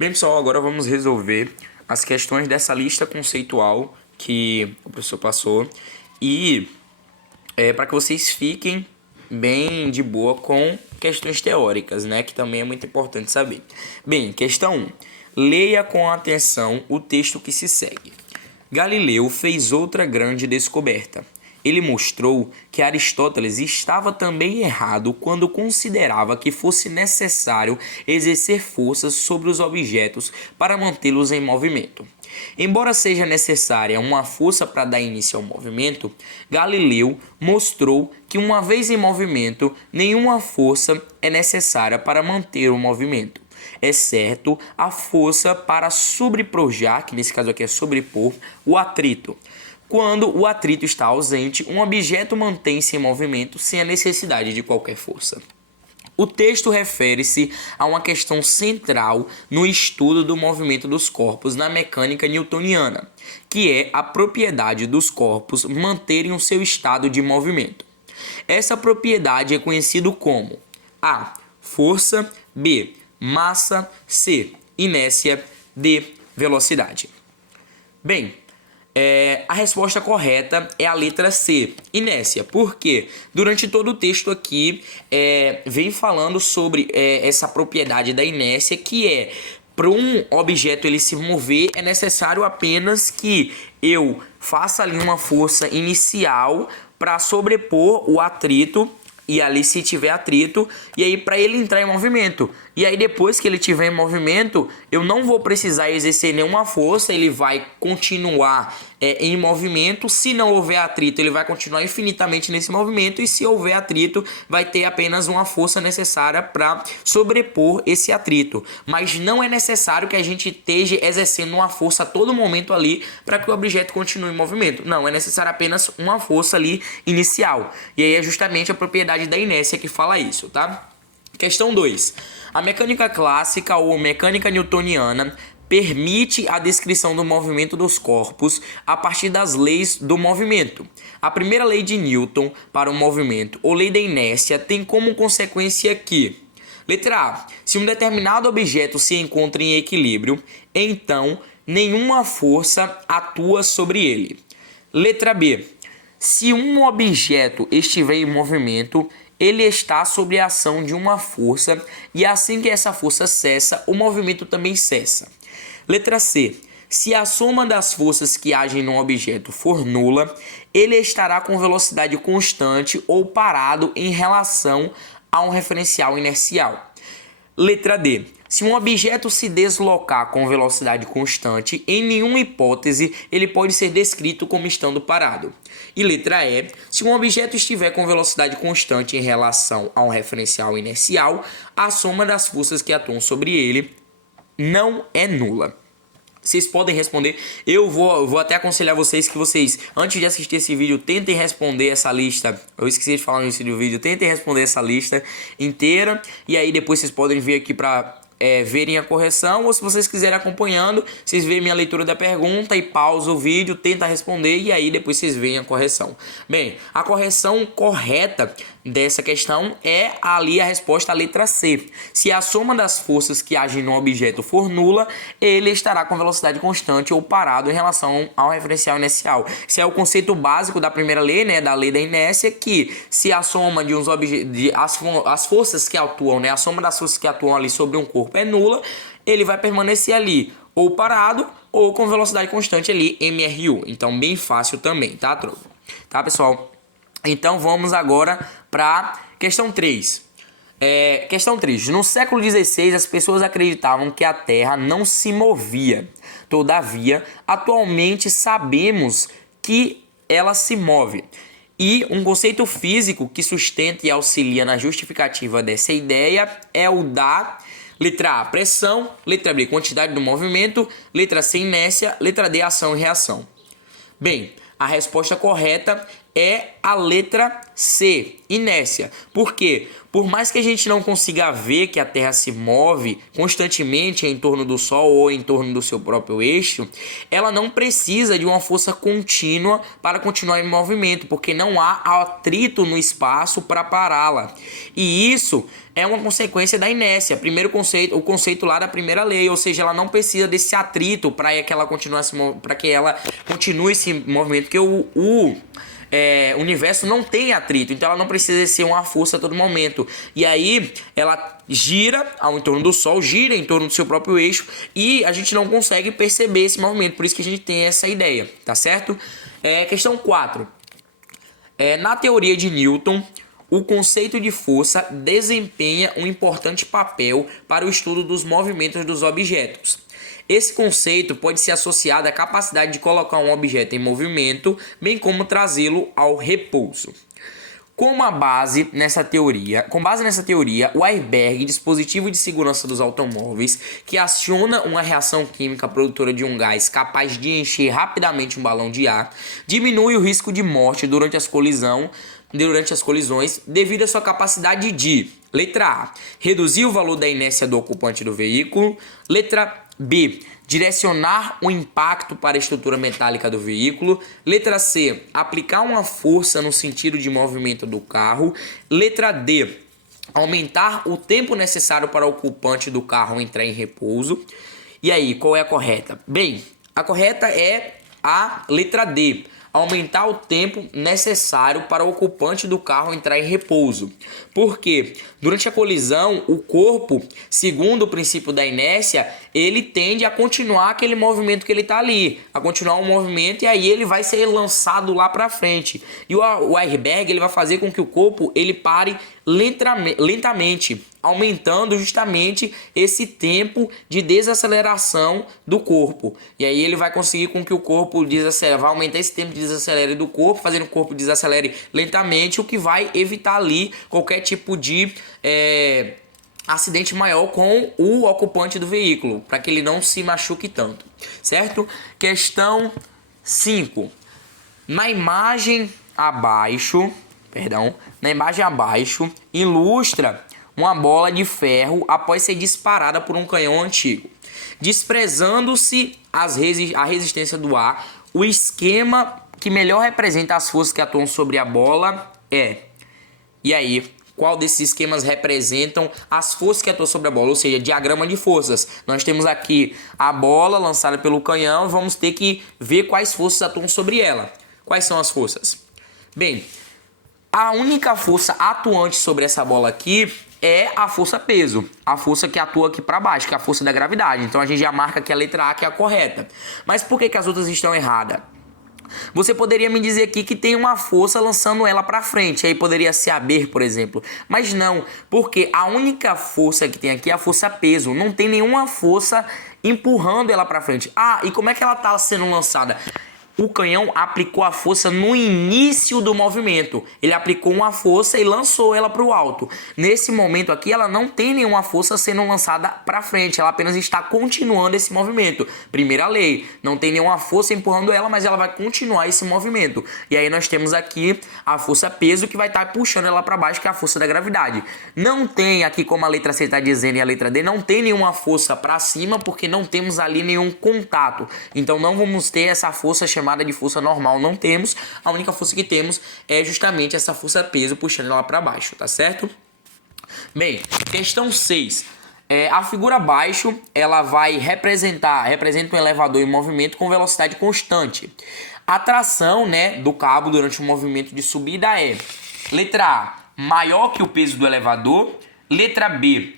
Bem, pessoal, agora vamos resolver as questões dessa lista conceitual que o professor passou e para que vocês fiquem bem de boa com questões teóricas, né, que também é muito importante saber. Bem, questão 1. Leia com atenção o texto que se segue. Galileu fez outra grande descoberta. Ele mostrou que Aristóteles estava também errado quando considerava que fosse necessário exercer forças sobre os objetos para mantê-los em movimento. Embora seja necessária uma força para dar início ao movimento, Galileu mostrou que, uma vez em movimento, nenhuma força é necessária para manter o movimento, exceto a força para sobrepujar, que nesse caso aqui é sobrepor, o atrito. Quando o atrito está ausente, um objeto mantém-se em movimento sem a necessidade de qualquer força. O texto refere-se a uma questão central no estudo do movimento dos corpos na mecânica newtoniana, que é a propriedade dos corpos manterem o seu estado de movimento. Essa propriedade é conhecida como A. Força, B. Massa, C. Inércia, D. Velocidade. Bem, a resposta correta é a letra C, inércia. Por quê? Durante todo o texto aqui vem falando sobre essa propriedade da inércia, que é para um objeto ele se mover é necessário apenas que eu faça ali uma força inicial para sobrepor o atrito. E ali se tiver atrito, e aí para ele entrar em movimento. E aí depois que ele estiver em movimento, eu não vou precisar exercer nenhuma força, ele vai continuar em movimento. Se não houver atrito, ele vai continuar infinitamente nesse movimento, e se houver atrito, vai ter apenas uma força necessária para sobrepor esse atrito. Mas não é necessário que a gente esteja exercendo uma força a todo momento ali para que o objeto continue em movimento. Não, é necessário apenas uma força ali inicial. E aí é justamente a propriedade da inércia que fala isso, tá? Questão 2. A mecânica clássica ou mecânica newtoniana permite a descrição do movimento dos corpos a partir das leis do movimento. A primeira lei de Newton para o movimento, ou lei da inércia, tem como consequência que: letra A. Se um determinado objeto se encontra em equilíbrio, então nenhuma força atua sobre ele. Letra B. Se um objeto estiver em movimento, ele está sob a ação de uma força, e assim que essa força cessa, o movimento também cessa. Letra C. Se a soma das forças que agem num objeto for nula, ele estará com velocidade constante ou parado em relação a um referencial inercial. Letra D. Se um objeto se deslocar com velocidade constante, em nenhuma hipótese ele pode ser descrito como estando parado. E letra E. Se um objeto estiver com velocidade constante em relação a um referencial inercial, a soma das forças que atuam sobre ele não é nula. Vocês podem responder. Eu vou até aconselhar vocês que vocês, antes de assistir esse vídeo, tentem responder essa lista. Eu esqueci de falar no início do vídeo. Tentem responder essa lista inteira. E aí depois vocês podem vir aqui para verem a correção. Ou se vocês quiserem acompanhando, vocês veem minha leitura da pergunta e pausa o vídeo, tenta responder e aí depois vocês veem a correção. Bem, a correção correta dessa questão é ali a resposta, a letra C. Se a soma das forças que agem no objeto for nula, ele estará com velocidade constante ou parado em relação ao referencial inercial. Esse é o conceito básico da primeira lei, né, da lei da inércia, que se a soma de uns as forças que atuam, né, a soma das forças que atuam ali sobre um corpo é nula, ele vai permanecer ali ou parado ou com velocidade constante ali, MRU. Então bem fácil também, tá, tropa? Tá, pessoal? Então vamos agora para questão 3. Questão 3. No século XVI, as pessoas acreditavam que a Terra não se movia. Todavia, atualmente sabemos que ela se move. E um conceito físico que sustenta e auxilia na justificativa dessa ideia é o da letra A, pressão, letra B, quantidade do movimento, letra C, inércia, letra D, ação e reação. Bem, a resposta correta é a letra C, inércia. Por quê? Por mais que a gente não consiga ver que a Terra se move constantemente em torno do Sol ou em torno do seu próprio eixo, ela não precisa de uma força contínua para continuar em movimento, porque não há atrito no espaço para pará-la. E isso é uma consequência da inércia. Primeiro conceito, o conceito lá da primeira lei, ou seja, ela não precisa desse atrito para que ela continue esse movimento, porque o universo não tem atrito, então ela não precisa ser uma força a todo momento. E aí ela gira ao entorno do Sol, gira em torno do seu próprio eixo e a gente não consegue perceber esse movimento, por isso que a gente tem essa ideia, tá certo? Questão 4. Na teoria de Newton, o conceito de força desempenha um importante papel para o estudo dos movimentos dos objetos. Esse conceito pode ser associado à capacidade de colocar um objeto em movimento, bem como trazê-lo ao repouso. Com base nessa teoria, o airbag, dispositivo de segurança dos automóveis, que aciona uma reação química produtora de um gás capaz de encher rapidamente um balão de ar, diminui o risco de morte durante as colisões devido à sua capacidade de, letra A, reduzir o valor da inércia do ocupante do veículo, letra B, direcionar o impacto para a estrutura metálica do veículo, letra C, aplicar uma força no sentido de movimento do carro, letra D, aumentar o tempo necessário para o ocupante do carro entrar em repouso. E aí, qual é a correta? Bem, a correta é a letra D, aumentar o tempo necessário para o ocupante do carro entrar em repouso. Porque durante a colisão, o corpo, segundo o princípio da inércia, ele tende a continuar aquele movimento que ele está ali, a continuar um movimento, e aí ele vai ser lançado lá para frente. E o airbag ele vai fazer com que o corpo ele pare lentamente, aumentando justamente esse tempo de desaceleração do corpo. E aí ele vai conseguir com que o corpo desacelere, vai aumentar esse tempo de desacelere do corpo, fazendo o corpo desacelere lentamente, o que vai evitar ali qualquer tipo de acidente maior com o ocupante do veículo, para que ele não se machuque tanto, certo? Questão 5. Na imagem abaixo, ilustra uma bola de ferro após ser disparada por um canhão antigo. Desprezando-se a resistência do ar, o esquema que melhor representa as forças que atuam sobre a bola é... E aí, qual desses esquemas representam as forças que atuam sobre a bola? Ou seja, diagrama de forças. Nós temos aqui a bola lançada pelo canhão e vamos ter que ver quais forças atuam sobre ela. Quais são as forças? Bem, a única força atuante sobre essa bola aqui é a força peso, a força que atua aqui para baixo, que é a força da gravidade. Então a gente já marca aqui a letra A, que é a correta. Mas por que as outras estão erradas? Você poderia me dizer aqui que tem uma força lançando ela para frente, aí poderia ser a B, por exemplo. Mas não, porque a única força que tem aqui é a força peso. Não tem nenhuma força empurrando ela para frente. Ah, e como é que ela está sendo lançada? O canhão aplicou a força no início do movimento. Ele aplicou uma força e lançou ela para o alto. Nesse momento aqui, ela não tem nenhuma força sendo lançada para frente. Ela apenas está continuando esse movimento. Primeira lei. Não tem nenhuma força empurrando ela, mas ela vai continuar esse movimento. E aí nós temos aqui a força peso que vai estar puxando ela para baixo, que é a força da gravidade. Não tem aqui, como a letra C está dizendo e a letra D, não tem nenhuma força para cima, porque não temos ali nenhum contato. Então não vamos ter essa força chamada de força normal, não temos. A única força que temos é justamente essa força peso puxando ela para baixo, tá certo? Bem, questão 6. A figura abaixo, ela vai representa um elevador em movimento com velocidade constante. A tração, do cabo durante o movimento de subida é: letra A, maior que o peso do elevador. Letra B,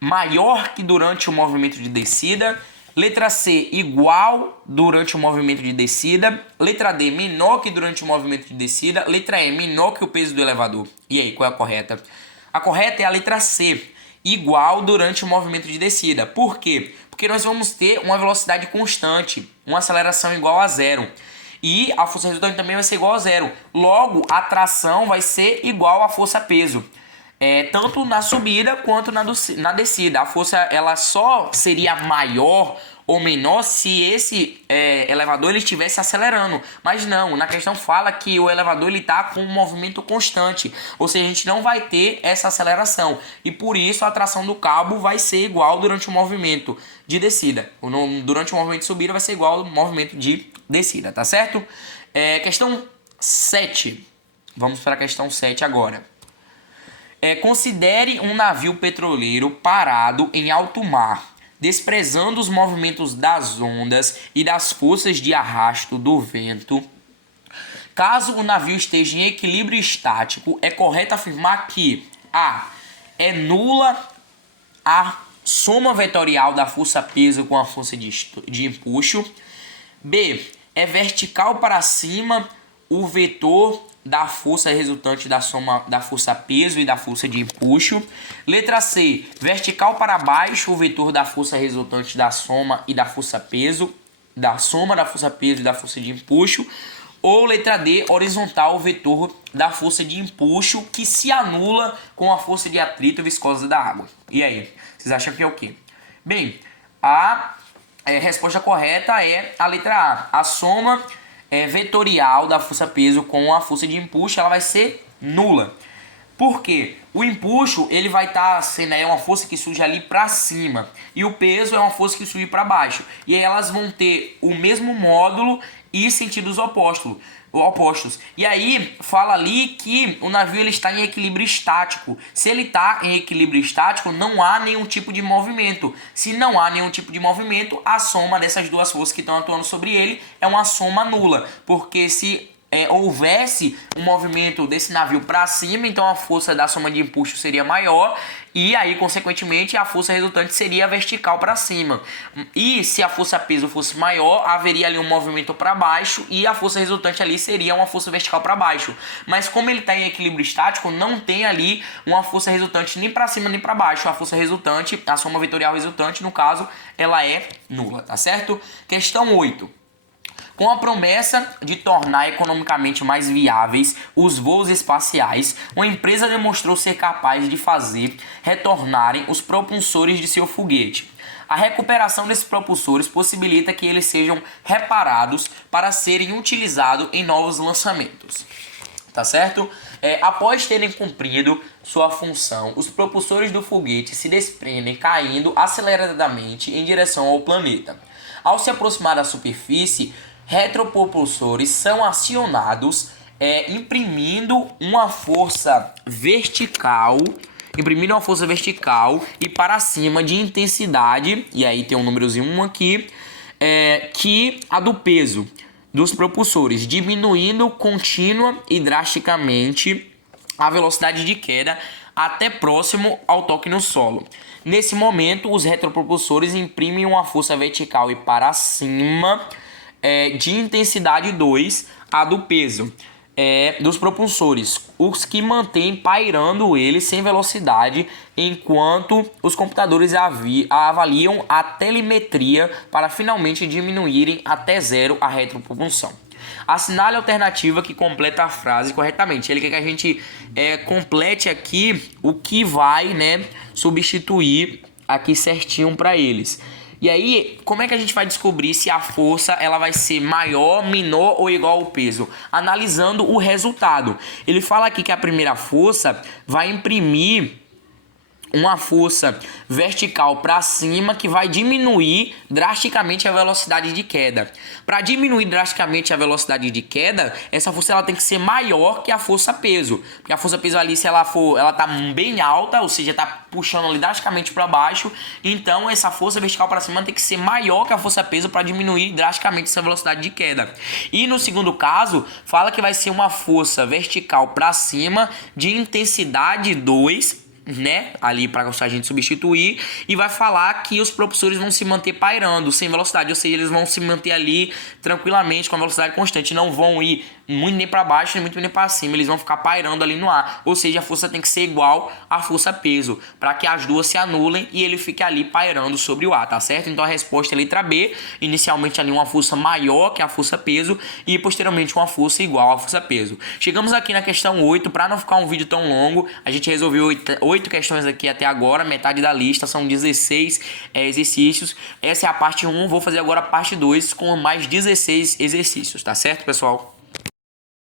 maior que durante o movimento de descida. Letra C, igual durante o movimento de descida. Letra D, menor que durante o movimento de descida. Letra E, menor que o peso do elevador. E aí, qual é a correta? A correta é a letra C, igual durante o movimento de descida. Por quê? Porque nós vamos ter uma velocidade constante, uma aceleração igual a zero. E a força resultante também vai ser igual a zero. Logo, a tração vai ser igual à força peso. tanto na subida quanto na descida. A força ela só seria maior ou menor se esse elevador ele estivesse acelerando, mas não, na questão fala que o elevador ele está com um movimento constante, ou seja, a gente não vai ter essa aceleração, e por isso a tração do cabo vai ser igual durante o movimento de descida, durante o movimento de subida vai ser igual ao movimento de descida, tá certo? Questão 7, vamos para a questão 7 agora. Considere um navio petroleiro parado em alto mar, desprezando os movimentos das ondas e das forças de arrasto do vento. Caso o navio esteja em equilíbrio estático, é correto afirmar que A. É nula a soma vetorial da força-peso com a força de empuxo. B. É vertical para cima o vetor da força resultante da soma da força-peso e da força de empuxo. Letra C. Vertical para baixo o vetor da força resultante da soma e da força-peso, da soma da força-peso e da força de empuxo. Ou letra D. Horizontal o vetor da força de empuxo que se anula com a força de atrito viscosa da água. E aí? Vocês acham que é o quê? Bem, a resposta correta é a letra A. A soma vetorial da força-peso com a força de empuxo ela vai ser nula. Por quê? O empuxo ele vai estar sendo uma força que surge ali para cima e o peso é uma força que surge para baixo. E aí elas vão ter o mesmo módulo e sentidos opostos. E aí fala ali que o navio ele está em equilíbrio estático. Se ele está em equilíbrio estático, não há nenhum tipo de movimento. Se não há nenhum tipo de movimento, a soma dessas duas forças que estão atuando sobre ele é uma soma nula. Porque se houvesse um movimento desse navio para cima, então a força da soma de empuxo seria maior e aí, consequentemente, a força resultante seria vertical para cima. E se a força-peso fosse maior, haveria ali um movimento para baixo e a força resultante ali seria uma força vertical para baixo. Mas como ele está em equilíbrio estático, não tem ali uma força resultante nem para cima nem para baixo. A força resultante, a soma vetorial resultante, no caso, ela é nula, tá certo? Questão 8. Com a promessa de tornar economicamente mais viáveis os voos espaciais, uma empresa demonstrou ser capaz de fazer retornarem os propulsores de seu foguete. A recuperação desses propulsores possibilita que eles sejam reparados para serem utilizados em novos lançamentos. Tá certo? Após terem cumprido sua função, os propulsores do foguete se desprendem caindo aceleradamente em direção ao planeta. Ao se aproximar da superfície, retropropulsores são acionados, imprimindo uma força vertical e para cima de intensidade, e aí tem um númerozinho 1 aqui, que a do peso dos propulsores, diminuindo contínua e drasticamente a velocidade de queda até próximo ao toque no solo. Nesse momento, os retropropulsores imprimem uma força vertical e para cima de intensidade 2, a do peso dos propulsores, os que mantêm pairando eles sem velocidade, enquanto os computadores avaliam a telemetria para finalmente diminuírem até zero a retropropulsão. Assinale a alternativa que completa a frase corretamente. Ele quer que a gente complete aqui o que vai, substituir aqui certinho para eles. E aí, como é que a gente vai descobrir se a força ela vai ser maior, menor ou igual ao peso? Analisando o resultado. Ele fala aqui que a primeira força vai imprimir uma força vertical para cima que vai diminuir drasticamente a velocidade de queda. Para diminuir drasticamente a velocidade de queda, essa força ela tem que ser maior que a força peso. Porque a força peso ali, se ela tá bem alta, ou seja, tá puxando ali drasticamente para baixo, então essa força vertical para cima tem que ser maior que a força peso para diminuir drasticamente essa velocidade de queda. E no segundo caso, fala que vai ser uma força vertical para cima de intensidade 2, ali para a gente substituir, e vai falar que os propulsores vão se manter pairando sem velocidade, ou seja, eles vão se manter ali tranquilamente com a velocidade constante, não vão ir muito nem para baixo, nem muito nem para cima, eles vão ficar pairando ali no ar. Ou seja, a força tem que ser igual à força peso, para que as duas se anulem e ele fique ali pairando sobre o ar, tá certo? Então a resposta é a letra B, inicialmente ali uma força maior que a força peso e posteriormente uma força igual à força peso. Chegamos aqui na questão 8, para não ficar um vídeo tão longo, a gente resolveu 8 questões aqui até agora, metade da lista, são 16 exercícios. Essa é a parte 1, vou fazer agora a parte 2 com mais 16 exercícios, tá certo, pessoal?